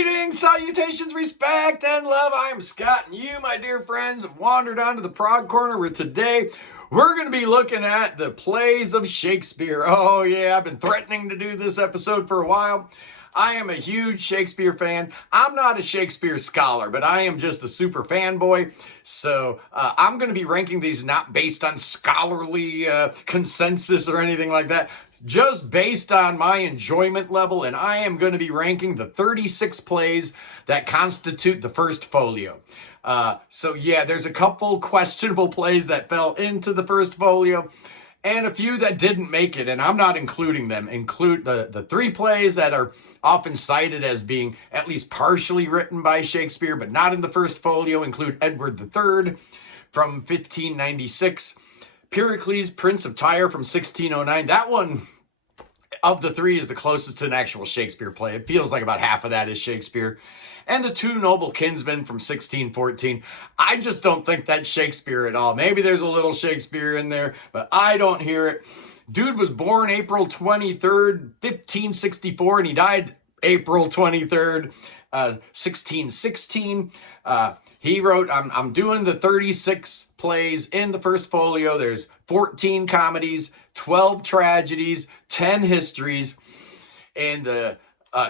Greetings, salutations, respect, and love. I am Scott, and you, my dear friends, have wandered onto the Prog Corner where today we're going to be looking at the plays of Shakespeare. Oh, yeah, I've been threatening to do this episode for a while. I am a huge Shakespeare fan. I'm not a Shakespeare scholar, but I am just a super fanboy. So I'm going to be ranking these not based on scholarly consensus or anything like that, just based on my enjoyment level, and I am going to be ranking the 36 plays that constitute the first folio. So yeah, there's a couple questionable plays that fell into the first folio, and a few that didn't make it, and I'm not including them. Include the three plays that are often cited as being at least partially written by Shakespeare, but not in the first folio, include Edward III from 1596, Pericles, Prince of Tyre from 1609. That one of the three is the closest to an actual Shakespeare play. It feels like about half of that is Shakespeare. And The Two Noble Kinsmen from 1614. I just don't think that's Shakespeare at all. Maybe there's a little Shakespeare in there, but I don't hear it. Dude was born April 23rd, 1564, and he died April 23rd, 1616. He wrote, I'm doing the 36 plays in the first folio. There's 14 comedies, 12 tragedies, 10 histories. In the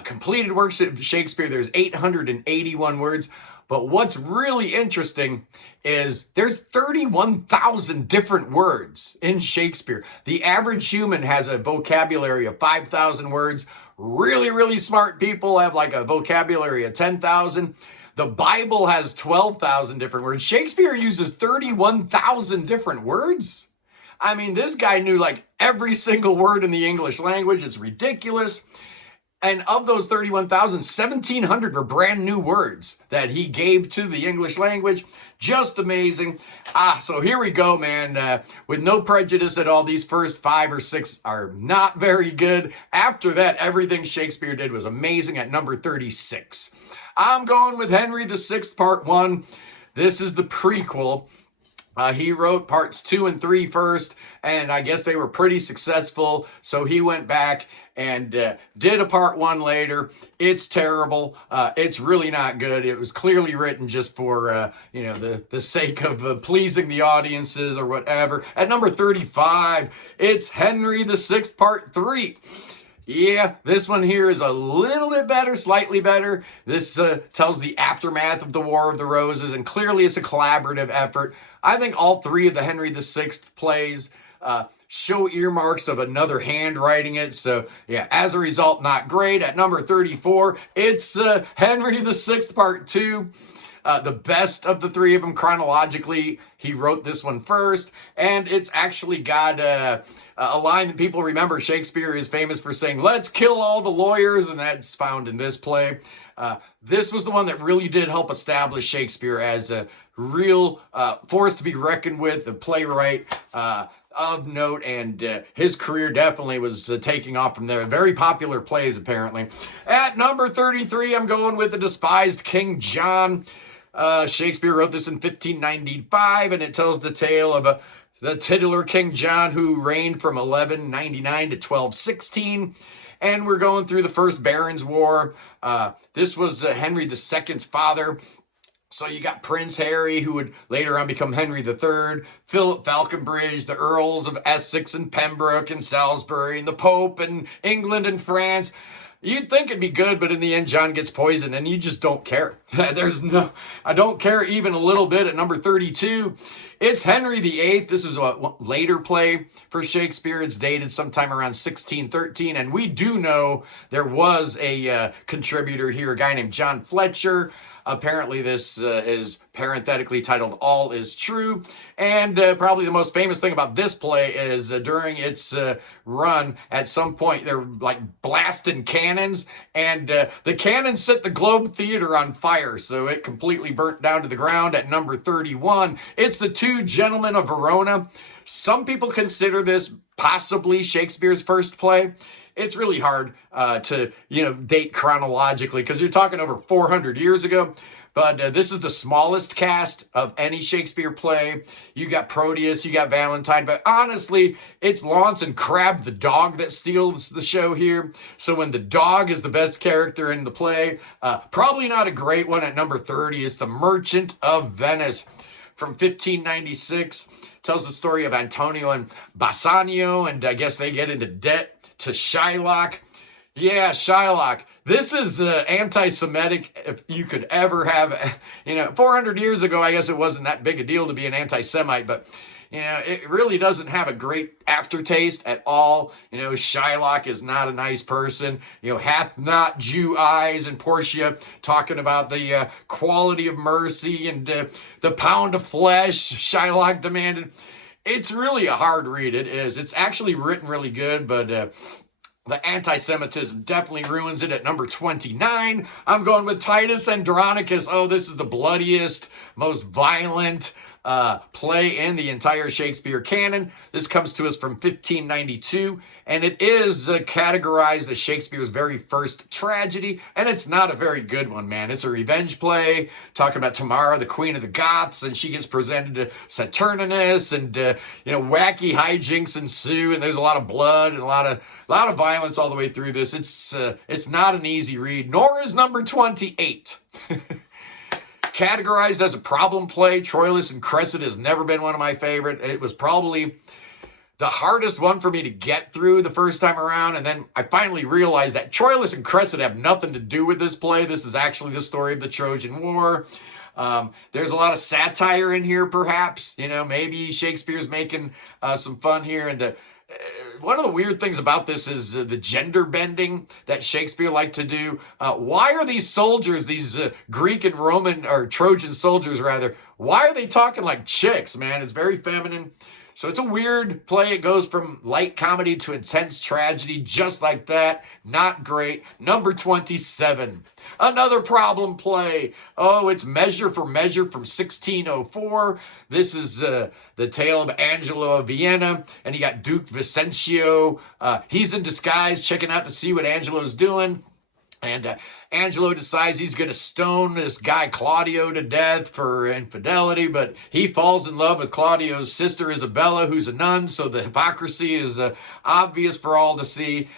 completed works of Shakespeare, there's 881 words. But what's really interesting is there's 31,000 different words in Shakespeare. The average human has a vocabulary of 5,000 words. Really, really smart people have like a vocabulary of 10,000. The Bible has 12,000 different words. Shakespeare uses 31,000 different words. I mean, this guy knew like every single word in the English language. It's ridiculous. And of those 31,000, 1,700 were brand new words that he gave to the English language. Just amazing. So here we go, man. With no prejudice at all, these first 5 or 6 are not very good. After that, everything Shakespeare did was amazing at number 36. I'm going with Henry VI, Part 1. This is the prequel. He wrote parts 2 and 3 first, and I guess they were pretty successful, so he went back and did a part 1 later. It's terrible. It's really not good. It was clearly written just for, the sake of pleasing the audiences or whatever. At number 35, it's Henry VI, Part 3. Yeah, this one here is a little bit better, slightly better. This tells the aftermath of the War of the Roses, and clearly it's a collaborative effort. I think all 3 of the Henry VI plays show earmarks of another hand writing it. So, yeah, as a result, not great. At number 34, it's Henry VI, Part 2. The best of the 3 of them chronologically. He wrote this one first, and it's actually got a line that people remember. Shakespeare is famous for saying, "Let's kill all the lawyers," and that's found in this play. This was the one that really did help establish Shakespeare as a real force to be reckoned with, a playwright of note, and his career definitely was taking off from there. Very popular plays, apparently. At number 33, I'm going with The Despised King John. Shakespeare wrote this in 1595, and it tells the tale of the titular King John who reigned from 1199 to 1216. And we're going through the First Barons' War. This was Henry II's father. So you got Prince Harry, who would later on become Henry III, Philip Falconbridge, the Earls of Essex and Pembroke and Salisbury, and the Pope and England and France. You'd think it'd be good, but in the end, John gets poisoned, and you just don't care. I don't care even a little bit. At number 32, it's Henry VIII. This is a later play for Shakespeare. It's dated sometime around 1613, and we do know there was a contributor here, a guy named John Fletcher. Apparently, this is parenthetically titled All Is True. And probably the most famous thing about this play is during its run, at some point, they're like blasting cannons. And the cannons set the Globe Theater on fire. So it completely burnt down to the ground. At number 31, it's The Two Gentlemen of Verona. Some people consider this possibly Shakespeare's first play. It's really hard to, date chronologically because you're talking over 400 years ago. But this is the smallest cast of any Shakespeare play. You got Proteus, you got Valentine, but honestly, it's Launce and Crab the dog that steals the show here. So when the dog is the best character in the play, probably not a great one at number 30. It's The Merchant of Venice from 1596. Tells the story of Antonio and Bassanio, and I guess they get into debt to Shylock. Yeah, Shylock. This is anti-Semitic if you could ever have, 400 years ago, I guess it wasn't that big a deal to be an anti-Semite, but, it really doesn't have a great aftertaste at all. Shylock is not a nice person. Hath not Jew eyes, and Portia talking about the quality of mercy and the pound of flesh Shylock demanded. It's really a hard read. It is. It's actually written really good, but the anti-Semitism definitely ruins it at number 29. I'm going with Titus Andronicus. Oh, this is the bloodiest, most violent play in the entire Shakespeare canon. This comes to us from 1592, and it is categorized as Shakespeare's very first tragedy, and it's not a very good one, man. It's a revenge play, talking about Tamara, the queen of the Goths, and she gets presented to Saturninus, and wacky hijinks ensue, and there's a lot of blood and a lot of violence all the way through this. It's not an easy read, nor is number 28. Categorized as a problem play, Troilus and Cressida has never been one of my favorite. It was probably the hardest one for me to get through the first time around, and then I finally realized that Troilus and Cressida have nothing to do with this play. This is actually the story of the Trojan War. There's a lot of satire in here, perhaps. Maybe Shakespeare's making some fun here, and one of the weird things about this is the gender bending that Shakespeare liked to do. Why are these soldiers, these Greek and Roman, or Trojan soldiers rather, why are they talking like chicks, man? It's very feminine. So it's a weird play. It goes from light comedy to intense tragedy, just like that. Not great. Number 27. Another problem play. Oh, it's Measure for Measure from 1604. This is the tale of Angelo of Vienna, and you got Duke Vicentio. He's in disguise, checking out to see what Angelo's doing. And Angelo decides he's going to stone this guy Claudio to death for infidelity, but he falls in love with Claudio's sister Isabella, who's a nun, so the hypocrisy is obvious for all to see.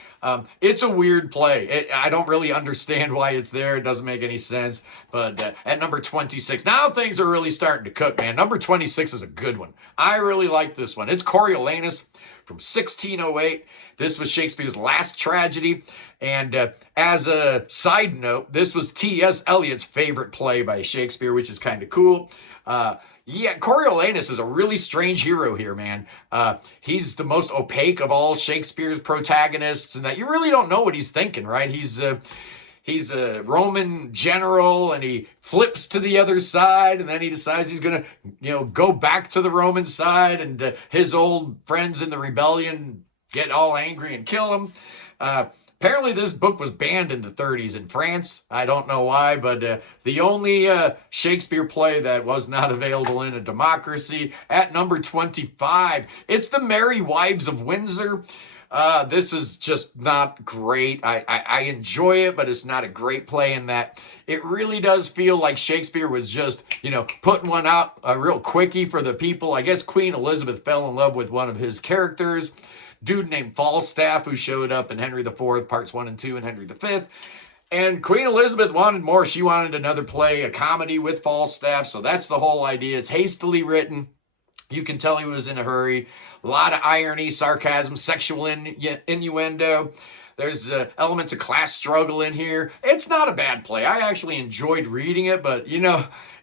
It's a weird play. I don't really understand why it's there. It doesn't make any sense. But at number 26, now things are really starting to cook, man. Number 26 is a good one. I really like this one. It's Coriolanus from 1608. This was Shakespeare's last tragedy. And as a side note, this was T.S. Eliot's favorite play by Shakespeare, which is kind of cool. Yeah, Coriolanus is a really strange hero here, man. He's the most opaque of all Shakespeare's protagonists, and that you really don't know what he's thinking, right? He's a Roman general, and he flips to the other side, and then he decides he's going to, go back to the Roman side, and his old friends in the rebellion get all angry and kill him. Apparently, this book was banned in the 30s in France. I don't know why, but the only Shakespeare play that was not available in a democracy at number 25. It's The Merry Wives of Windsor. This is just not great. I enjoy it, but it's not a great play in that it really does feel like Shakespeare was just, putting one out a real quickie for the people. I guess Queen Elizabeth fell in love with one of his characters, dude named Falstaff, who showed up in Henry IV, parts 1 and 2, and Henry V. And Queen Elizabeth wanted more. She wanted another play, a comedy with Falstaff. So that's the whole idea. It's hastily written. You can tell he was in a hurry. A lot of irony, sarcasm, sexual innuendo. There's elements of class struggle in here. It's not a bad play. I actually enjoyed reading it, but,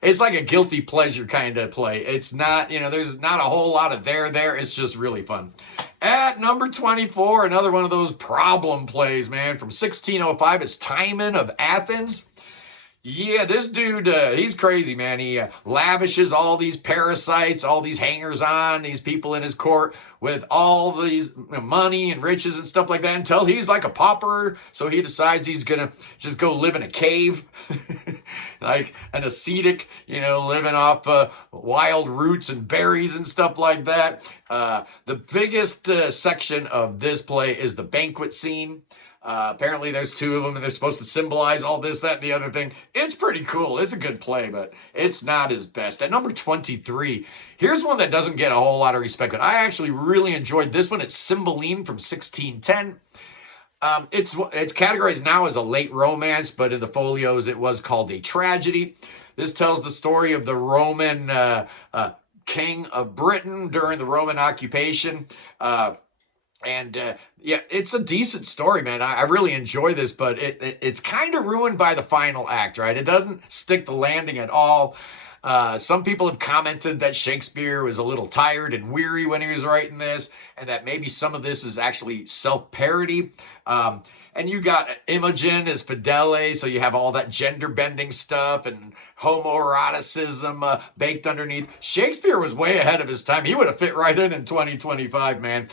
it's like a guilty pleasure kind of play. It's not, there's not a whole lot of there. It's just really fun. At number 24, another one of those problem plays, man, from 1605. It's Timon of Athens. Yeah, this dude, he's crazy, man. He lavishes all these parasites, all these hangers-on, these people in his court with all these money and riches and stuff like that until he's like a pauper. So he decides he's going to just go live in a cave, like an ascetic, living off wild roots and berries and stuff like that. The biggest section of this play is the banquet scene. Apparently there's two of them and they're supposed to symbolize all this, that, and the other thing. It's pretty cool. It's a good play, but it's not his best. At number 23, here's one that doesn't get a whole lot of respect, but I actually really enjoyed this one. It's Cymbeline from 1610. It's categorized now as a late romance, but in the folios it was called a tragedy. This tells the story of the Roman king of Britain during the Roman occupation. Yeah, it's a decent story, man. I really enjoy this, but it's kind of ruined by the final act, right? It doesn't stick the landing at all. Some people have commented that Shakespeare was a little tired and weary when he was writing this, and that maybe some of this is actually self-parody. And you got Imogen as Fidele, so you have all that gender-bending stuff and homoeroticism baked underneath. Shakespeare was way ahead of his time. He would have fit right in 2025, man.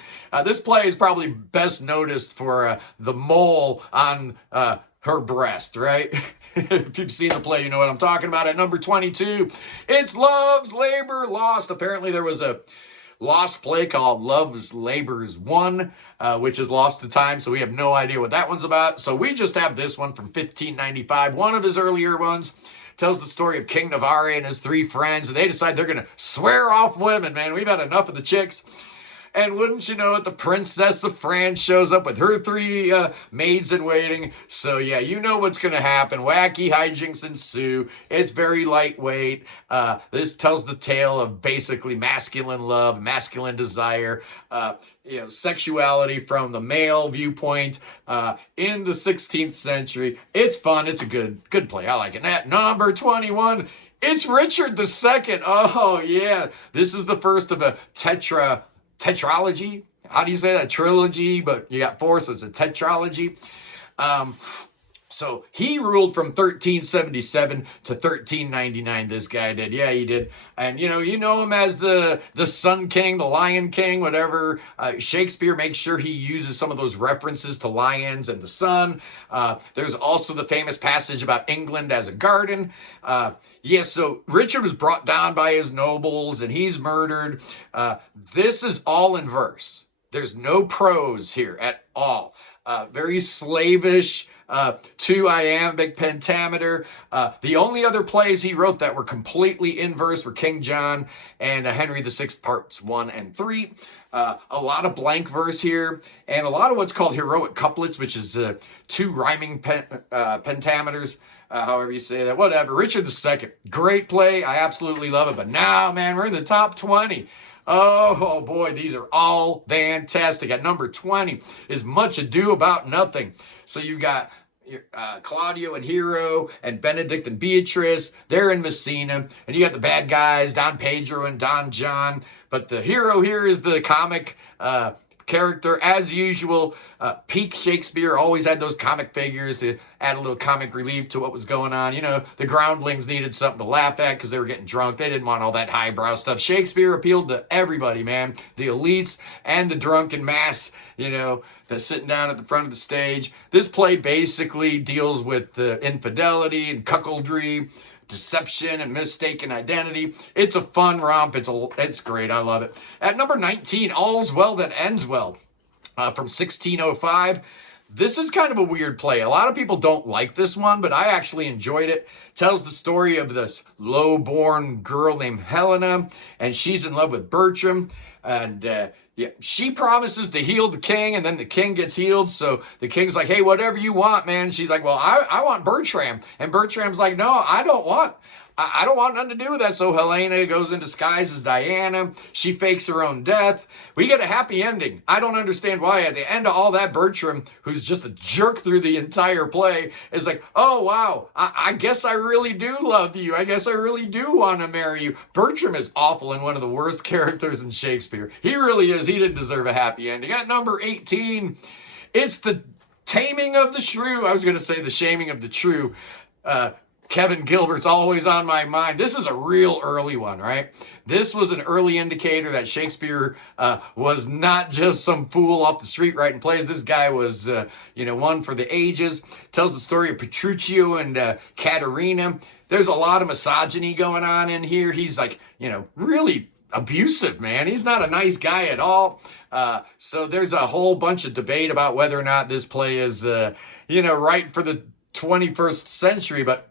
This play is probably best noticed for the mole on her breast, right? If you've seen the play, you know what I'm talking about. At number 22, it's Love's Labor Lost. Apparently there was a lost play called Love's Labor's Won, which is lost to time, so we have no idea what that one's about. So we just have this one from 1595, one of his earlier ones. Tells the story of King Navarre and his three friends, and they decide they're going to swear off women, man. We've had enough of the chicks. And wouldn't you know it, the Princess of France shows up with her three maids in waiting. So yeah, you know what's going to happen. Wacky hijinks ensue. It's very lightweight. This tells the tale of basically masculine love, masculine desire, sexuality from the male viewpoint in the 16th century. It's fun. It's a good play. I like it. At number 21, it's Richard II. Oh yeah, this is the first of a tetralogy. How do you say that? Trilogy, but you got four, so it's a tetralogy. So he ruled from 1377 to 1399. This guy did. Yeah, he did. And you know him as the Sun King, the Lion King, whatever. Shakespeare makes sure he uses some of those references to lions and the sun. There's also the famous passage about England as a garden. Yes, so Richard was brought down by his nobles and he's murdered. This is all in verse. There's no prose here at all. Very slavish, two iambic pentameter. The only other plays he wrote that were completely in verse were King John and Henry VI parts 1 and 3. A lot of blank verse here, and a lot of what's called heroic couplets, which is two rhyming pentameters. However you say that, whatever. Richard II, great play. I absolutely love it. But now, man, we're in the top 20. Oh boy, these are all fantastic. At number 20 is Much Ado About Nothing. So you got Claudio and Hero and Benedict and Beatrice. They're in Messina. And you got the bad guys, Don Pedro and Don John. But the hero here is the comic character, as usual. Peak Shakespeare always had those comic figures to add a little comic relief to what was going on. The groundlings needed something to laugh at because they were getting drunk. They didn't want all that highbrow stuff. Shakespeare appealed to everybody, man. The elites and the drunken mass, that's sitting down at the front of the stage. This play basically deals with infidelity and cuckoldry, deception and mistaken identity. It's a fun romp. It's great. I love it. At number 19, All's Well That Ends Well, from 1605. This is kind of a weird play. A lot of people don't like this one, but I actually enjoyed it. Tells the story of this low-born girl named Helena, and she's in love with Bertram. And she promises to heal the king, and then the king gets healed. So the king's like, hey, whatever you want, man. She's like, well, I want Bertram. And Bertram's like, no, I don't want nothing to do with that. So Helena goes in disguise as Diana. She fakes her own death. We get a happy ending. I don't understand why. At the end of all that, Bertram, who's just a jerk through the entire play, is like, oh, wow, I guess I really do love you. I guess I really do want to marry you. Bertram is awful and one of the worst characters in Shakespeare. He really is. He didn't deserve a happy ending. At number 18, it's The Taming of the Shrew. I was going to say The Shaming of the Shrew. Kevin Gilbert's always on my mind. This is a real early one, right? This was an early indicator that Shakespeare was not just some fool off the street writing plays. This guy was, one for the ages. Tells the story of Petruchio and Caterina. There's a lot of misogyny going on in here. He's like, really abusive, man. He's not a nice guy at all. So there's a whole bunch of debate about whether or not this play is, right for the 21st century, but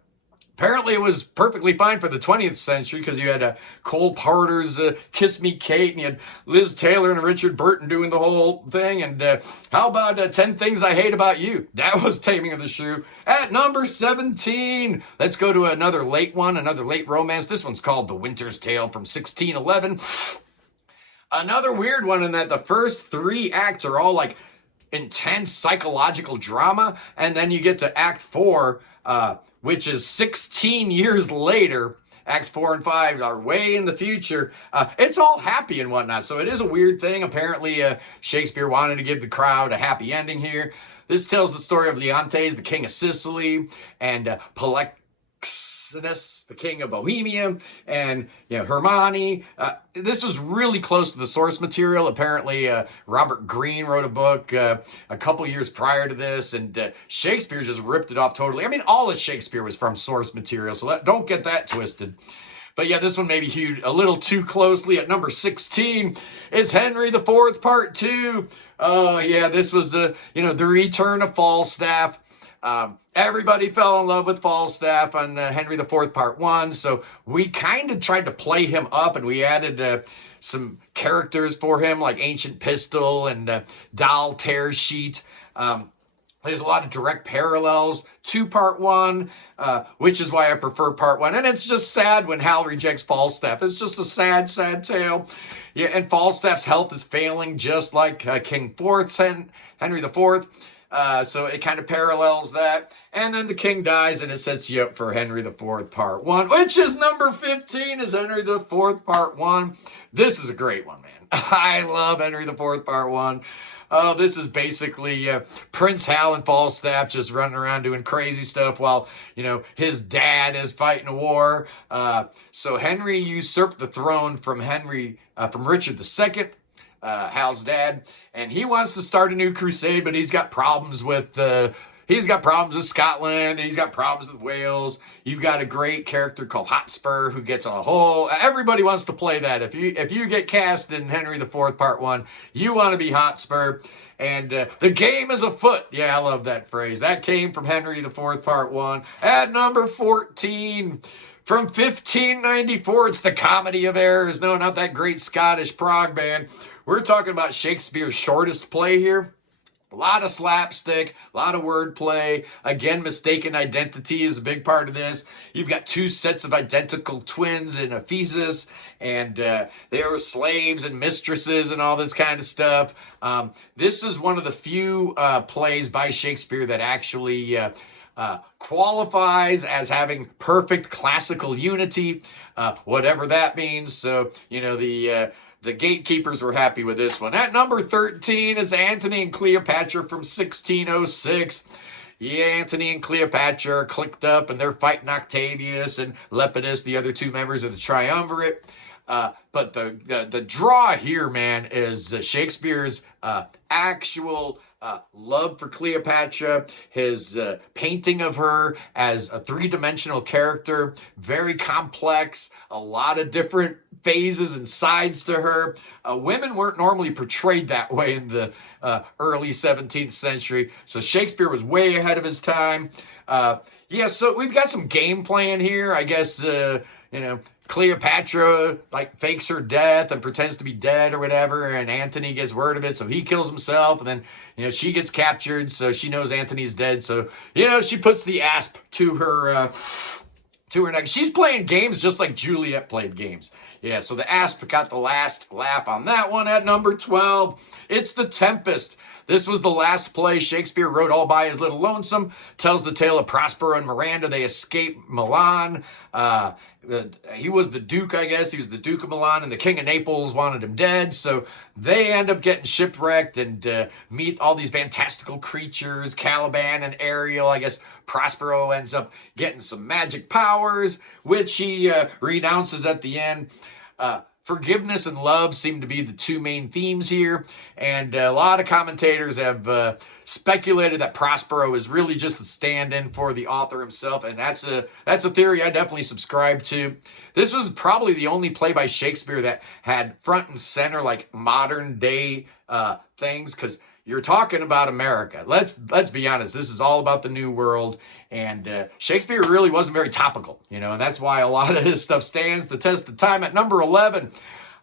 apparently it was perfectly fine for the 20th century because you had Cole Porter's Kiss Me Kate, and you had Liz Taylor and Richard Burton doing the whole thing. And how about 10 Things I Hate About You? That was Taming of the Shrew. At number 17, let's go to another late one, another late romance. This one's called The Winter's Tale from 1611. Another weird one in that the first 3 acts are all like intense psychological drama, and then you get to Act 4, which is 16 years later. Acts 4 and 5 are way in the future. It's all happy and whatnot, so it is a weird thing. Apparently, Shakespeare wanted to give the crowd a happy ending here. This tells the story of Leontes, the king of Sicily, and Polixenes, the king of Bohemia, and Hermione. This was really close to the source material. Apparently, Robert Greene wrote a book a couple years prior to this, and Shakespeare just ripped it off totally. I mean, all of Shakespeare was from source material, so don't get that twisted. But yeah, this one maybe hewed a little too closely. At number 16, it's Henry IV, Part 2. Oh yeah, this was the return of Falstaff. Everybody fell in love with Falstaff on Henry IV Part 1, so we kind of tried to play him up, and we added some characters for him, like Ancient Pistol and Doll Tearsheet. There's a lot of direct parallels to Part 1, which is why I prefer Part 1. And it's just sad when Hal rejects Falstaff. It's just a sad, sad tale. Yeah, and Falstaff's health is failing, just like King IV, Henry IV. So it kind of parallels that. And then the king dies, and it sets you up for Henry IV Part 1, which is number 15, is Henry IV Part 1. This is a great one, man. I love Henry IV Part 1. This is basically Prince Hal and Falstaff just running around doing crazy stuff while, his dad is fighting a war. So Henry usurped the throne from Richard II, Hal's dad, and he wants to start a new crusade, but he's got problems with Scotland, and he's got problems with Wales. You've got a great character called Hotspur who gets everybody wants to play that. If you get cast in Henry IV Part 1, you want to be Hotspur. And the game is afoot. Yeah, I love that phrase. That came from Henry IV Part 1. At number 14, from 1594, it's The Comedy of Errors. No, not that great Scottish prog band. We're talking about Shakespeare's shortest play here. A lot of slapstick, a lot of wordplay. Again, mistaken identity is a big part of this. You've got 2 sets of identical twins in Ephesus, and they were slaves and mistresses and all this kind of stuff. This is one of the few plays by Shakespeare that actually qualifies as having perfect classical unity, whatever that means. So, the gatekeepers were happy with this one. At number 13, it's Antony and Cleopatra from 1606. Yeah, Antony and Cleopatra are clicked up, and they're fighting Octavius and Lepidus, the other 2 members of the triumvirate. But the draw here, man, is Shakespeare's actual love for Cleopatra, his painting of her as a 3-dimensional character, very complex, a lot of different phases and sides to her. Women weren't normally portrayed that way in the early 17th century, so Shakespeare was way ahead of his time. Yeah, so we've got some game playing here. I guess, Cleopatra fakes her death and pretends to be dead or whatever, and Antony gets word of it, so he kills himself, and then she gets captured, so she knows Antony's dead, so she puts the asp to her neck. She's playing games just like Juliet played games. Yeah, so the asp got the last laugh on that one. At number 12, it's The Tempest. This was the last play Shakespeare wrote all by his little lonesome. Tells the tale of Prospero and Miranda. They escape Milan. He was the Duke, I guess. He was the Duke of Milan, and the King of Naples wanted him dead. So they end up getting shipwrecked and meet all these fantastical creatures, Caliban and Ariel. I guess Prospero ends up getting some magic powers, which he renounces at the end. Forgiveness and love seem to be the two main themes here, and a lot of commentators have speculated that Prospero is really just the stand-in for the author himself, and that's a theory I definitely subscribe to. This was probably the only play by Shakespeare that had front and center like modern day things, because you're talking about America. Let's be honest. This is all about the New World, and Shakespeare really wasn't very topical, and that's why a lot of his stuff stands the test of time. At number 11,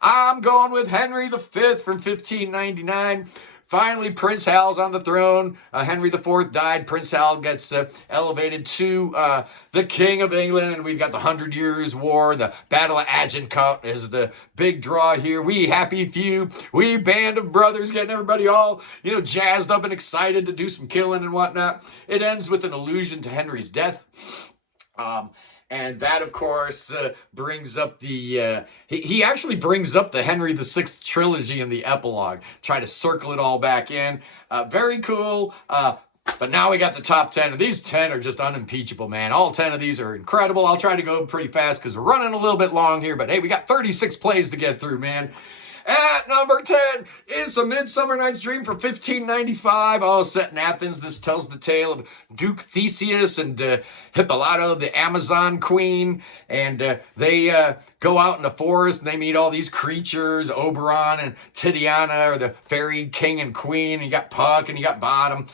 I'm going with Henry V from 1599. Finally, Prince Hal's on the throne. Henry IV died. Prince Hal gets elevated to the King of England, and we've got the 100 Years' War. The Battle of Agincourt is the big draw here. We happy few, we band of brothers, getting everybody all, jazzed up and excited to do some killing and whatnot. It ends with an allusion to Henry's death. And that, of course, brings up the, he actually brings up the Henry VI trilogy in the epilogue, try to circle it all back in. Very cool. But now we got the top 10, and these 10 are just unimpeachable, man. All 10 of these are incredible. I'll try to go pretty fast because we're running a little bit long here, but hey, we got 36 plays to get through, man. At number 10 is A Midsummer Night's Dream from 1595. Oh, set in Athens. This tells the tale of Duke Theseus and Hippolyta, the Amazon queen. And they go out in the forest and they meet all these creatures. Oberon and Titania are the fairy king and queen. And you got Puck and you got Bottom.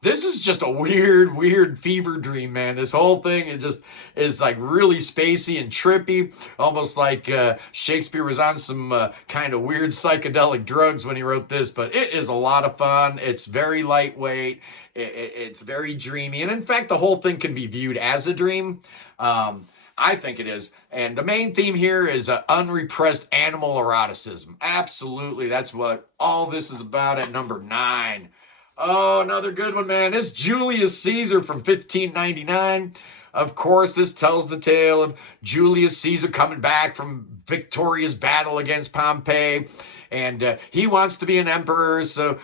This is just a weird fever dream, man. This whole thing is like really spacey and trippy, almost like Shakespeare was on some kind of weird psychedelic drugs when he wrote this, but it is a lot of fun. It's very lightweight. It's very dreamy. And in fact, the whole thing can be viewed as a dream. I think it is. And the main theme here is unrepressed animal eroticism. Absolutely. That's what all this is about at number 9. Oh, another good one, man. It's Julius Caesar from 1599. Of course, this tells the tale of Julius Caesar coming back from victorious battle against Pompey. And he wants to be an emperor, so,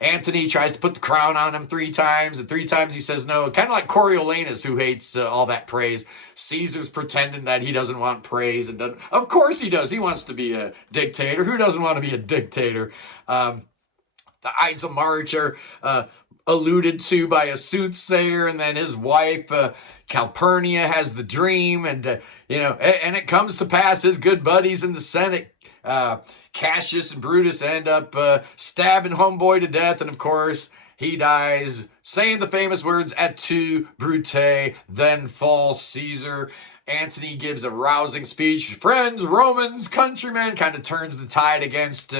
Antony tries to put the crown on him 3 times, and 3 times he says no. Kind of like Coriolanus, who hates all that praise. Caesar's pretending that he doesn't want praise, and doesn't. Of course he does. He wants to be a dictator. Who doesn't want to be a dictator? The Ides of March are alluded to by a soothsayer, and then his wife, Calpurnia, has the dream, and, and it comes to pass. His good buddies in the Senate, Cassius and Brutus, end up stabbing homeboy to death, and of course, he dies, saying the famous words, Et tu, Brute, then falls Caesar. Antony gives a rousing speech. Friends, Romans, countrymen, kind of turns the tide against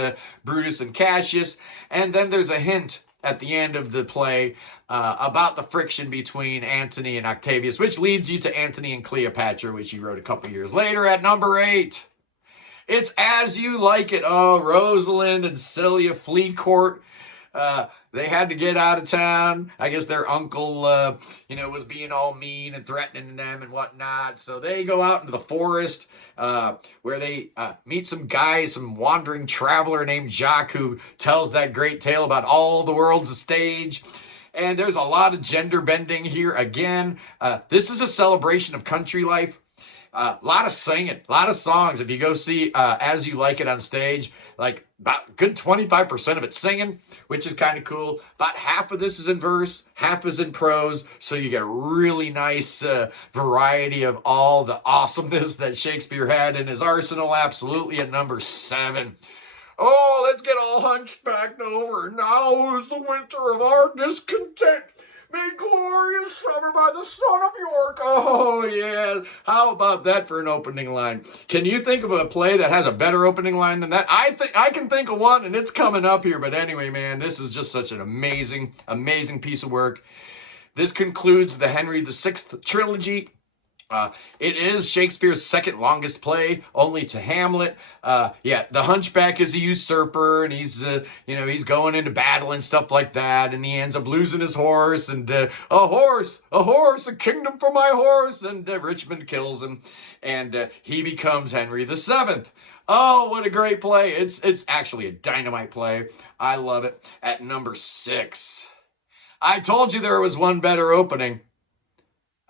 Brutus and Cassius. And then there's a hint at the end of the play about the friction between Antony and Octavius, which leads you to Antony and Cleopatra, which he wrote a couple years later at number 8. It's As You Like It. Oh, Rosalind and Celia flee court. They had to get out of town. I guess their uncle, was being all mean and threatening them and whatnot. So they go out into the forest where they meet some guy, some wandering traveler named Jacques, who tells that great tale about all the world's a stage. And there's a lot of gender bending here again. This is a celebration of country life. A lot of singing, a lot of songs. If you go see As You Like It on stage, like about a good 25% of it singing, which is kind of cool. About half of this is in verse, half is in prose, so you get a really nice variety of all the awesomeness that Shakespeare had in his arsenal. Absolutely at number 7. Oh, let's get all hunchbacked over. Now is the winter of our discontent. Made glorious summer by the son of York. Oh, yeah. How about that for an opening line? Can you think of a play that has a better opening line than that? I can think of one, and it's coming up here. But anyway, man, this is just such an amazing, amazing piece of work. This concludes the Henry VI trilogy. It is Shakespeare's second longest play, only to Hamlet. The Hunchback is a usurper, and he's going into battle and stuff like that, and he ends up losing his horse, and a horse, a kingdom for my horse, and Richmond kills him, and he becomes Henry VII. Oh, what a great play. It's actually a dynamite play. I love it. At number 6. I told you there was one better opening.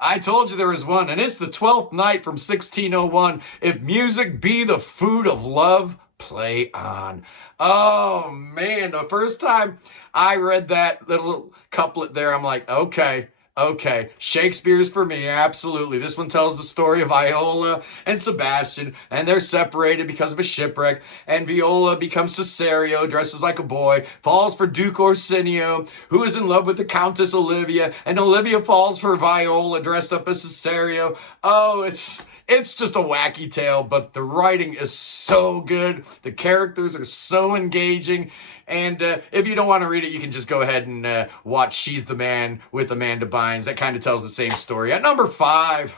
I told you there was one, and it's the 12th night from 1601. If music be the food of love, play on. Oh, man, the first time I read that little couplet there, I'm like, okay. Okay, Shakespeare's for me, absolutely. This one tells the story of Viola and Sebastian, and they're separated because of a shipwreck, and Viola becomes Cesario, dresses like a boy, falls for Duke Orsinio, who is in love with the Countess Olivia, and Olivia falls for Viola, dressed up as Cesario. Oh, it's just a wacky tale, but the writing is so good. The characters are so engaging. And if you don't want to read it, you can just go ahead and watch She's the Man with Amanda Bynes. That kind of tells the same story. At number 5,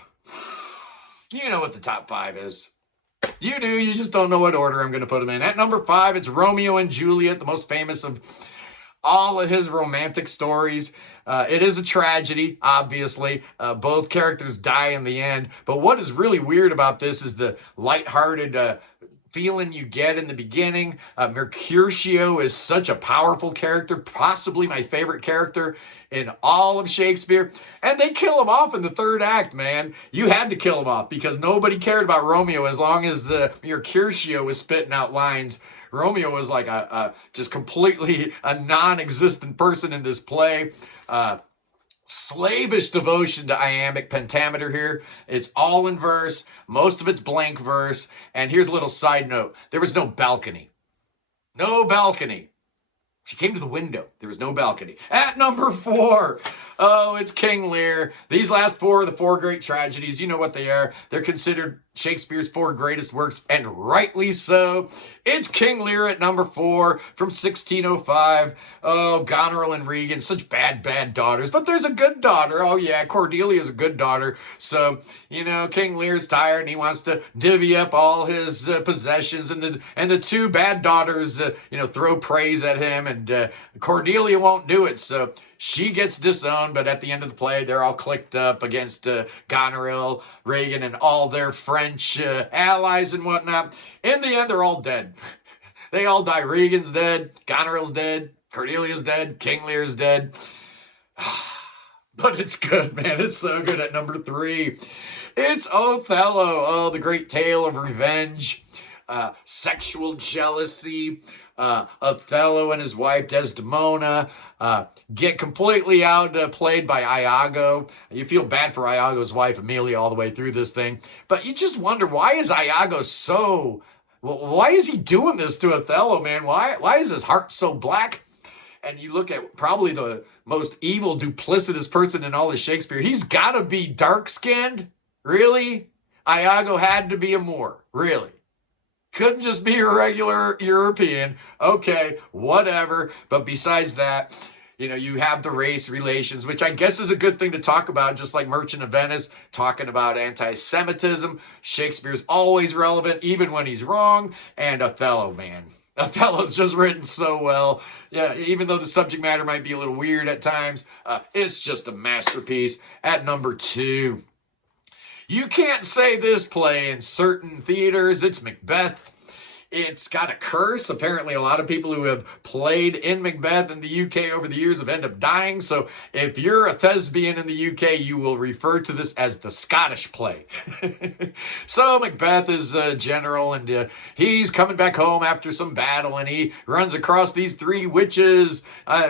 you know what the top 5 is. You do. You just don't know what order I'm going to put them in. At number 5, it's Romeo and Juliet, the most famous of all of his romantic stories. It is a tragedy, obviously. Both characters die in the end. But what is really weird about this is the lighthearted feeling you get in the beginning. Mercutio is such a powerful character, possibly my favorite character in all of Shakespeare. And they kill him off in the third act, man. You had to kill him off because nobody cared about Romeo as long as Mercutio was spitting out lines. Romeo was like just completely a non-existent person in this play. Slavish devotion to iambic pentameter here. It's all in verse. Most of it's blank verse. And here's a little side note. There was no balcony. No balcony. She came to the window. There was no balcony. At number 4, oh, it's King Lear. These last 4 are the 4 great tragedies. You know what they are. They're considered Shakespeare's 4 greatest works, and rightly so. It's King Lear at number 4 from 1605. Oh, Goneril and Regan, such bad daughters. But there's a good daughter. Oh, yeah, Cordelia's a good daughter. So, you know, King Lear's tired, and he wants to divvy up all his possessions. And the 2 bad daughters, throw praise at him, and Cordelia won't do it. So she gets disowned, but at the end of the play, they're all clicked up against Goneril, Regan, and all their French allies and whatnot. In the end, they're all dead. They all die. Regan's dead, Goneril's dead, Cordelia's dead, King Lear's dead. But it's good, man. It's so good. At number 3, it's Othello. Oh, the great tale of revenge, sexual jealousy. Othello and his wife Desdemona get completely outplayed by Iago. You feel bad for Iago's wife Amelia all the way through this thing, but you just wonder, why is Iago so? Why is he doing this to Othello, man? Why is his heart so black? And you look at probably the most evil, duplicitous person in all of Shakespeare. He's got to be dark-skinned, really. Iago had to be a Moor, really. Couldn't just be a regular European. Okay, whatever. But besides that, you have the race relations, which I guess is a good thing to talk about, just like Merchant of Venice, talking about anti-Semitism. Shakespeare's always relevant, even when he's wrong. And Othello, man. Othello's just written so well. Yeah, even though the subject matter might be a little weird at times, it's just a masterpiece. At number 2. You can't say this play in certain theaters. It's Macbeth. It's got a curse. Apparently, a lot of people who have played in Macbeth in the UK over the years have ended up dying. So if you're a thespian in the UK, you will refer to this as the Scottish play. So Macbeth is a general, and he's coming back home after some battle, and he runs across these 3 witches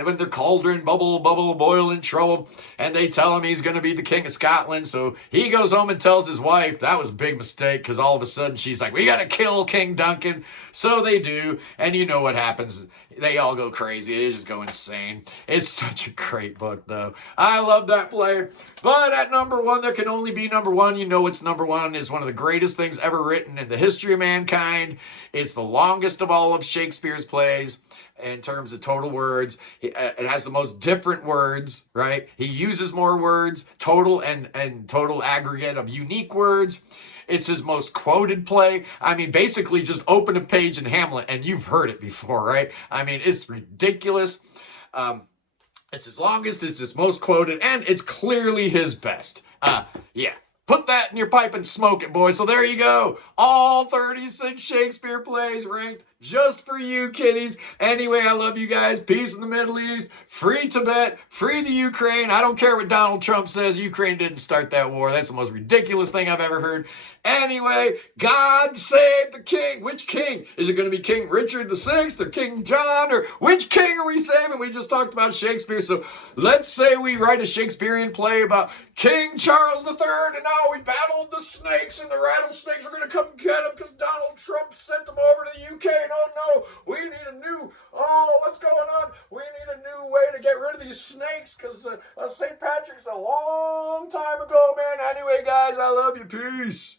with their cauldron, bubble, boiling trouble, and they tell him he's going to be the King of Scotland. So he goes home and tells his wife. That was a big mistake, because all of a sudden she's like, we got to kill King Duncan. So they do, and you know what happens. They all go crazy. They just go insane. It's such a great book, though. I love that play. But at number 1, there can only be number 1. You know it's number 1. It's one of the greatest things ever written in the history of mankind. It's the longest of all of Shakespeare's plays in terms of total words. It has the most different words, right? He uses more words, total and total aggregate of unique words. It's his most quoted play. I mean, basically just open a page in Hamlet and you've heard it before, right? I mean, it's ridiculous. It's his longest, it's his most quoted, and it's clearly his best. Yeah. Put that in your pipe and smoke it, boys. So there you go. All 36 Shakespeare plays ranked just for you kiddies. Anyway, I love you guys. Peace in the Middle East. Free Tibet. Free the Ukraine. I don't care what Donald Trump says. Ukraine didn't start that war. That's the most ridiculous thing I've ever heard. Anyway, God save the king. Which king? Is it going to be King Richard VI or King John? Or which king are we saving? We just talked about Shakespeare. So let's say we write a Shakespearean play about King Charles III, and now we battled the snakes, and the rattlesnakes were going to come get him because Donald Trump sent them over to the UK. And oh no, we need a new, what's going on? We need a new way to get rid of these snakes because St. Patrick's a long time ago, man. Anyway, guys, I love you. Peace.